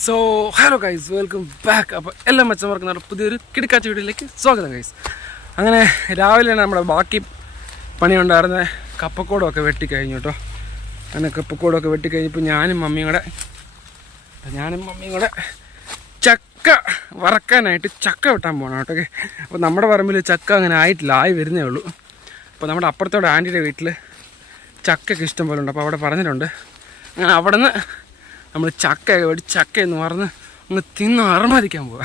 So hello guys, welcome back. അപ്പോൾ എല്ലാ മച്ചന്മാർക്കും നമ്മുടെ പുതിയൊരു കിടക്കാച്ച വീഡിയോയിലേക്ക് സ്വാഗതം ഗൈസ്. അങ്ങനെ രാവിലെയാണ് നമ്മുടെ ബാക്കി പണിയുണ്ടായിരുന്ന കപ്പക്കോടൊക്കെ വെട്ടിക്കഴിഞ്ഞു കേട്ടോ. അങ്ങനെ കപ്പക്കോടൊക്കെ വെട്ടിക്കഴിഞ്ഞപ്പോൾ ഞാനും മമ്മിയും കൂടെ ചക്ക വറക്കാനായിട്ട് ചക്ക വെട്ടാൻ പോകണം കേട്ടോ. അപ്പോൾ നമ്മുടെ പറമ്പിൽ ചക്ക അങ്ങനെ ആയിട്ടില്ല, ആയി വരുന്നേ ഉള്ളൂ. അപ്പോൾ നമ്മുടെ അപ്പുറത്തോടെ ആൻറ്റിയുടെ വീട്ടിൽ ചക്കയൊക്കെ ഇഷ്ടം പോലെ ഉണ്ട്. അപ്പോൾ അവിടെ പറഞ്ഞിട്ടുണ്ട്. അങ്ങനെ അവിടെ നിന്ന് നമ്മൾ ചക്കയൊക്കെ വെട്ടി ചക്കയെന്ന് പറഞ്ഞ് ഒന്ന് തിന്ന് അറമാദിക്കാൻ പോവുക.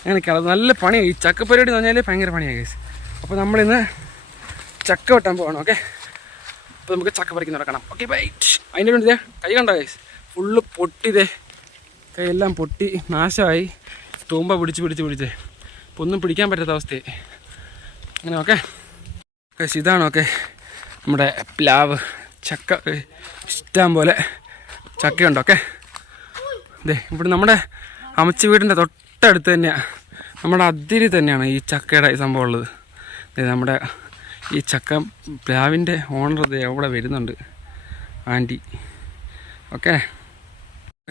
അങ്ങനെയൊക്കെയാണ്. അത് നല്ല പണിയായി. ഈ ചക്ക പരിപാടി എന്ന് പറഞ്ഞാൽ ഭയങ്കര പണിയായി ഗൈസ്. അപ്പോൾ നമ്മളിന്ന് ചക്ക വെട്ടാൻ പോകണം. ഓക്കെ, അപ്പോൾ നമുക്ക് ചക്ക പറിക്കുന്ന നടക്കണം. Okay bite. അതിൻ്റെ വേണ്ടി കൈ കണ്ടോ ഗൈസ്, ഫുള്ള് പൊട്ടിതേ, കൈയെല്ലാം പൊട്ടി നാശമായി. തൂമ്പ പിടിച്ച് ഇപ്പോൾ ഒന്നും പിടിക്കാൻ പറ്റാത്ത അവസ്ഥയായി. അങ്ങനെ ഓക്കെ ഗൈസ്, ഇതാണ് ഓക്കെ നമ്മുടെ പ്ലാവ്. ചക്ക ഇഷ്ടം പോലെ ചക്കയുണ്ട്. ഓക്കെ, ഇതേ ഇവിടെ നമ്മുടെ അമ്മച്ചി വീടിൻ്റെ തൊട്ടടുത്ത് തന്നെയാണ്, നമ്മുടെ അതിരി തന്നെയാണ് ഈ ചക്കയുടെ സംഭവം ഉള്ളത്. നമ്മുടെ ഈ ചക്ക പ്ലാവിൻ്റെ ഓണർ ഇത് അവിടെ വരുന്നുണ്ട്, ആൻറ്റി. ഓക്കെ,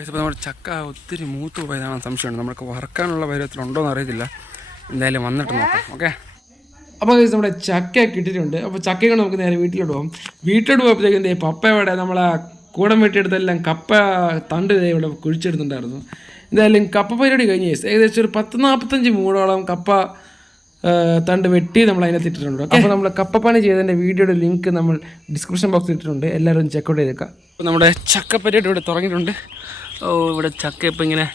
അപ്പോൾ നമ്മുടെ ചക്ക ഒത്തിരി മൂത്ത് പോയതാണ് സംശയമുണ്ട്. നമുക്ക് വറക്കാനുള്ള പരുവത്തിലുണ്ടോ എന്ന് അറിയത്തില്ല. എന്തായാലും വന്നിട്ട് നോക്കാം. ഓക്കെ, അപ്പോൾ നമ്മുടെ ചക്ക കിട്ടിയിട്ടുണ്ട്. അപ്പോൾ ചക്കകൾ നമുക്ക് നേരെ വീട്ടിലോട്ട് പോകും. വീട്ടിലോട്ട് പോയപ്പോഴത്തേക്കും എന്തേ പപ്പയുടെ നമ്മളെ കൂടം വെട്ടിയെടുത്തെല്ലാം കപ്പ തണ്ട് ഇവിടെ കുഴിച്ചെടുത്തിട്ടുണ്ടായിരുന്നു. എന്തായാലും കപ്പ പരിപാടി കഴിഞ്ഞ ഏകദേശം ഒരു 40-45 മൂടോളം കപ്പ തണ്ട് വെട്ടി നമ്മൾ അതിനകത്ത് ഇട്ടിട്ടുണ്ട്. അപ്പോൾ നമ്മൾ കപ്പപ്പണി ചെയ്തതിൻ്റെ വീഡിയോയുടെ ലിങ്ക് നമ്മൾ ഡിസ്ക്രിപ്ഷൻ ബോക്സിൽ ഇട്ടിട്ടുണ്ട്, എല്ലാവരും ചെക്കൗട്ട് ചെയ്തേക്കാം. അപ്പോൾ നമ്മുടെ ചക്ക പരിപാടി ഇവിടെ തുടങ്ങിയിട്ടുണ്ട്. ഇവിടെ ചക്ക ഇപ്പം ഇങ്ങനെ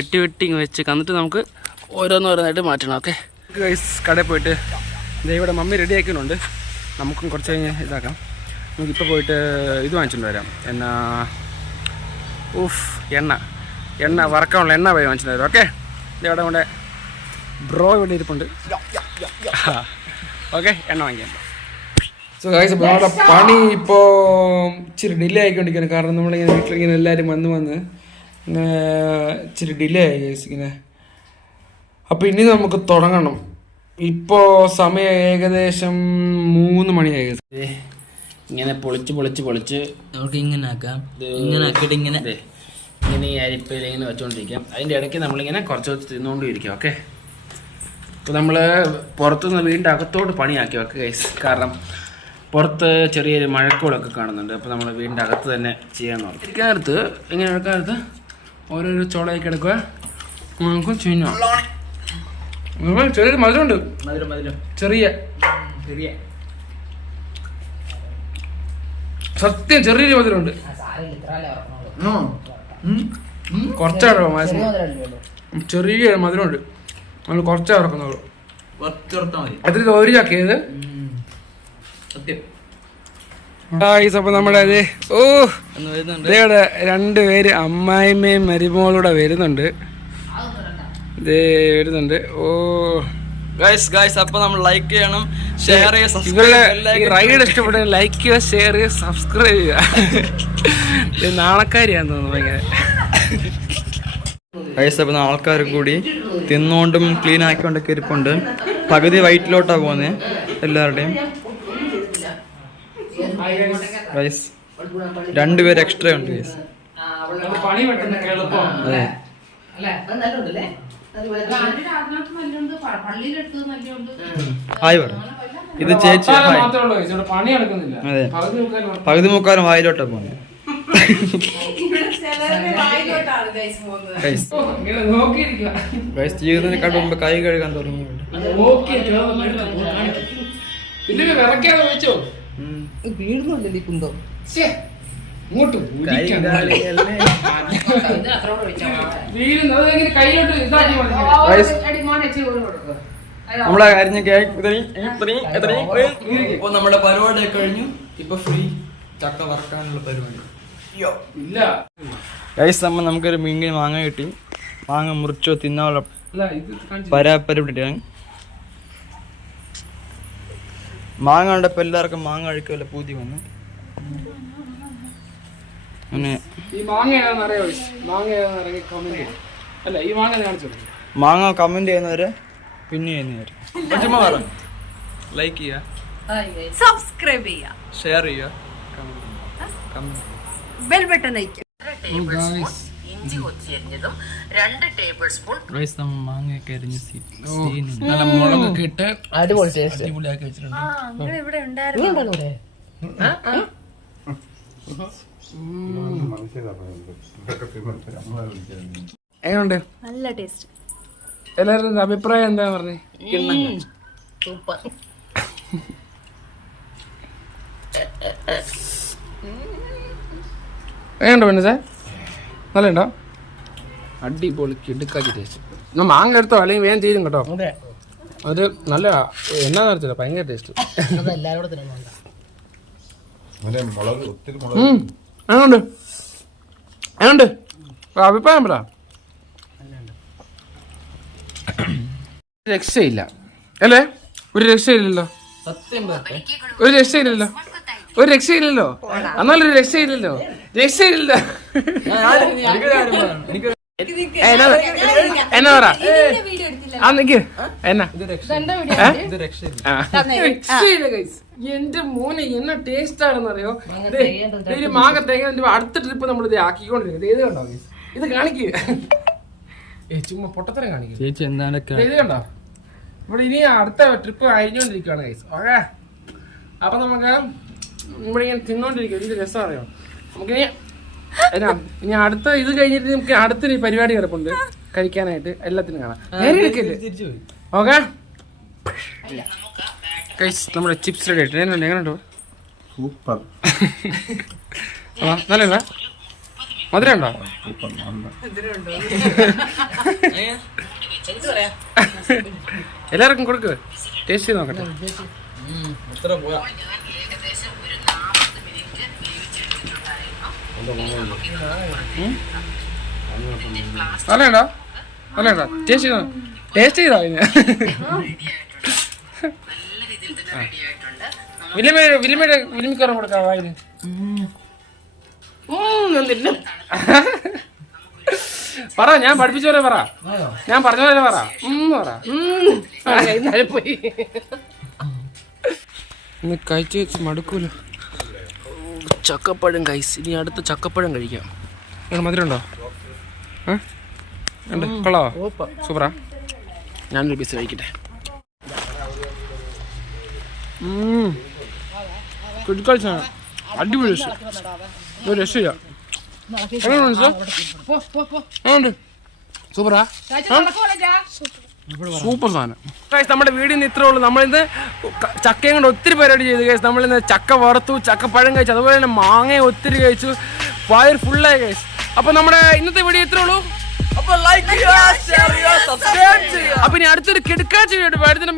വെട്ടി ഇങ്ങനെ വെച്ച് കന്നിട്ട് നമുക്ക് ഓരോന്നായിട്ട് മാറ്റണം. ഓക്കെ ഗൈസ്, കടയിൽ പോയിട്ട് ഇവിടെ മമ്മി റെഡി ആക്കുന്നുണ്ട്. നമുക്കും കുറച്ച് കഴിഞ്ഞ് ഇതാക്കാം. നമുക്കിപ്പോൾ പോയിട്ട് ഇത് വാങ്ങിച്ചുകൊണ്ട് വരാം. എണ്ണ വറക്കാനുള്ള എണ്ണ പോയി വാങ്ങിച്ചുകൊണ്ട് വരാം. ഓക്കെ, ഇവിടെ കൊണ്ട് ബ്രോ ഇവിടെ ഇരിപ്പുണ്ട്. ഓക്കെ, എണ്ണ വാങ്ങിക്കാം. സോ ഗൈസ്, അപ്പോൾ നമ്മുടെ പണി ഇപ്പോൾ ഇച്ചിരി ഡിലേ ആയിക്കൊണ്ടിരിക്കുകയാണ്. കാരണം നമ്മളിങ്ങനെ വീട്ടിലിങ്ങനെ എല്ലാവരും വന്ന് ഇച്ചിരി ഡിലേ ആയി ഗൈസ് ഇങ്ങനെ. അപ്പോൾ ഇനി നമുക്ക് തുടങ്ങണം. ഇപ്പോൾ സമയം ഏകദേശം 3 മണിയായി. ഇങ്ങനെ പൊളിച്ച് നമുക്ക് ഇങ്ങനെ ആക്കാം. ഇങ്ങനെ ആക്കിയിട്ട് ഇങ്ങനെ ഈ അരിപ്പയിൽ ഇങ്ങനെ വെച്ചുകൊണ്ടിരിക്കാം. അതിൻ്റെ ഇടയ്ക്ക് നമ്മളിങ്ങനെ കുറച്ച് തിന്നുകൊണ്ടിരിക്കാം. ഓക്കെ, ഇപ്പോൾ നമ്മൾ പുറത്തുനിന്ന് വീടിൻ്റെ അകത്തോട്ട് പണിയാക്കി വെക്കുക ഗൈസ്. കാരണം പുറത്ത് ചെറിയൊരു മഴക്കോളൊക്കെ കാണുന്നുണ്ട്. അപ്പോൾ നമ്മൾ വീടിൻ്റെ അകത്ത് തന്നെ ചെയ്യാൻ നോക്കും. ഇരിക്കാനടുത്ത് ഇങ്ങനെ എടുക്കാനടുത്ത് ഓരോരോ ചോളയൊക്കെ എടുക്കുക. നമുക്ക് ചെയ്യുന്നു. ചെറിയൊരു മധുരമുണ്ട്, ചെറിയ സത്യം ചെറിയൊരു മധുരമുണ്ട്. കുറച്ചാണ് ചെറിയ മധുരമുണ്ട്. നമ്മൾ കുറച്ചാണ് ഇറക്കുന്നുള്ളൂ. എത്ര ഒരു ചക്കയത്. അപ്പൊ നമ്മുടെ രണ്ടുപേര് അമ്മായിമ്മയും മരുമോളൂടെ വരുന്നുണ്ട്. അപ്പൊ നമ്മൾ ലൈക്ക് ചെയ്യണം, ഷെയർ ചെയ്യുക. റൈഡ് ഇഷ്ടപ്പെട്ട ലൈക്ക് ചെയ്യുക, ഷെയർ ചെയ്യുക, സബ്സ്ക്രൈബ് ചെയ്യുക. നാണക്കാരിയാന്ന് തോന്നുന്നു ഭയങ്കര. അപ്പം ആൾക്കാർ കൂടി തിന്നുകൊണ്ടും ക്ലീൻ ആക്കിക്കൊണ്ടൊക്കെ ഇരിപ്പുണ്ട്. പകുതി വൈറ്റിലോട്ടാ പോകുന്നത് എല്ലാവരുടെയും. രണ്ടുപേര് എക്സ്ട്രാ ഉണ്ട് ഗൈസ്. ഹായ് പറ. ഇത് ചേച്ചി. അതെ, പകുതി മുക്കാലും വായിലോട്ടാ പോകുന്നത്. ജീവിതത്തിനെക്കാട്ടും മുമ്പ് കൈ കഴുകാൻ തുടങ്ങിയിട്ടുണ്ട്. നമ്മളെ കാര്യം നമ്മുടെ പരിപാടി കഴിഞ്ഞു. ഇപ്പൊ ഫ്രീ ചക്ക വറക്കാനുള്ള പരിപാടി. നമുക്കൊരു മീൻ മാങ്ങ കിട്ടി. മാങ്ങ മുറിച്ചോ തിന്നാനുള്ള പരിപാടിയാണ്. മാങ്ങ കണ്ടപ്പോ എല്ലാവർക്കും മാങ്ങ കഴിക്കുമല്ലോ പൂതി വന്നു. മാങ്ങ കമന്റ് ചെയ്യുന്നവര് പിന്നെ ചെയ്യുന്നവര് ലൈക്ക് ചെയ്യുക, സബ്സ്ക്രൈബ് ചെയ്യുക, ഷെയർ ചെയ്യുക, ബെൽ ബട്ടൺ അയക്കുക. ഇഞ്ചി കൊത്തിയരിഞ്ഞതും 2 ടേബിൾ സ്പൂൺ മാങ്ങയൊക്കെ അരിഞ്ഞ് നല്ല മുളകൊക്കെ ഇട്ട് അടിപൊളി ടേസ്റ്റ്. അടിപൊളിയാക്കി വെച്ചിട്ടുണ്ട്. ഇവിടെ ഉണ്ടായിരുന്നു. എങ്ങനെയുണ്ട്? നല്ല ടേസ്റ്റ്. എല്ലാവരുടെ അഭിപ്രായം എന്താ പറഞ്ഞേ? സൂപ്പർ. എങ്ങനെയുണ്ട് പിന്നെ സാർ? നല്ലുണ്ടോ? അടിപൊളി കിടുക്കാച്ചി ടേസ്റ്റ്. എന്നാൽ മാങ്ങ എടുത്തോ അല്ലെങ്കിൽ വേഗം ചെയ്തും കേട്ടോ. അതെ, അത് നല്ല എന്നാന്ന് അറിയത്തില്ല, ഭയങ്കര ടേസ്റ്റ്. അത് എല്ലാവരും തിന്നുന്നുണ്ട്. എങ്ങനെയുണ്ട്? എങ്ങനെയുണ്ട് അഭിപ്രായം പറ. രക്ഷയില്ല അല്ലേ? ഒരു രക്ഷയില്ലല്ലോ, ഒരു രക്ഷയില്ലല്ലോ, ഒരു രക്ഷയില്ലല്ലോ, എന്നാലൊരു രക്ഷയില്ലല്ലോ, രക്ഷയില്ലല്ലോ. എന്നാ പറ ആ നിക്ക് എന്നാ എന്റെ മോനെ എന്നാ ടേസ്റ്റ് ആണെന്നറിയോ? ഒരു മാങ്ങ തേങ്ങ അടുത്ത ട്രിപ്പ് നമ്മൾ ഇത് ആക്കിക്കൊണ്ടിരിക്കുന്നത്. ഇത് കണ്ടോ ഗൈസ്? ഇത് കാണിക്കുക ചുമ്മാ പൊട്ടത്തരം കാണിക്കുക ചേച്ചി എന്താണ് ഇത് കണ്ടോ? ഇവിടെ ഇനി അടുത്ത ട്രിപ്പ് അഴിഞ്ഞോണ്ടിരിക്കുകയാണ് ഗൈസ്. ഓക്കെ, അപ്പൊ നമുക്ക് ഇവിടെ ഇങ്ങനെ തിന്നോണ്ടിരിക്കും. ഇതിന്റെ രസം അറിയോ? നമുക്കിനി എന്നാ ഇനി അടുത്ത ഇത് കഴിഞ്ഞിട്ട് നമുക്ക് അടുത്തൊരു പരിപാടി കിടപ്പുണ്ട് കഴിക്കാനായിട്ട്. എല്ലാത്തിനും കാണാം. നേരെ എടുക്കല്ലേ? ഓക്കെ ഗൈസ്, നമ്മുടെ ചിപ്സ് റെഡി ആയിട്ട് എങ്ങനെയുണ്ടോ? സൂപ്പർ. നല്ലതാ? മധുരം ഉണ്ടോ? എല്ലാവർക്കും കൊടുക്കുക, ടേസ്റ്റ് ചെയ്ത് നോക്കട്ടെ. നല്ലതാ? നല്ലതാ? ടേസ്റ്റ് ചെയ്തോ? ടേസ്റ്റ് ചെയ്തോ? വിലിമിക്കറം കൊടുക്കാം വായിന്. പറ, ഞാൻ പഠിപ്പിച്ച പോലെ പറ, ഞാൻ പറഞ്ഞ പോലെ പറ. പോയി ഇന്ന് കഴിച്ച് വെച്ച് മടുക്കൂല. ചക്കപ്പഴം കൈസ്, ഇനി അടുത്ത ചക്കപ്പഴം കഴിക്കാം. മധുരം ഉണ്ടോ? ഉണ്ട്, കൊള്ളാവോ? സൂപ്പറാ. ഞാനൊരു പീസ് കഴിക്കട്ടെ. കുടിക്കളിച്ചാണ് അടിപൊളി രസം, ഒരു രക്ഷയില്ല. സൂപ്പറാ, സൂപ്പർ സാധനം. നമ്മുടെ വീടിൽ നിന്ന് ഇത്രേ ഉള്ളൂ. നമ്മളിന്ന് ചക്കയും കൊണ്ട് ഒത്തിരി പരിപാടി ചെയ്തു ഗൈസ്. നമ്മളിന്ന് ചക്ക വറുത്തു, ചക്കപ്പഴം കഴിച്ചു, അതുപോലെ തന്നെ മാങ്ങയും ഒത്തിരി കഴിച്ചു. വയർ ഫുള്ളായി ഗൈസ്. അപ്പൊ നമ്മുടെ ഇന്നത്തെ വീഡിയോ ഇത്രേ ഉള്ളൂ. അപ്പൊ ഇനി അടുത്തൊരു കിടക്കാച്ച വീഡിയോ വരുന്നതിന്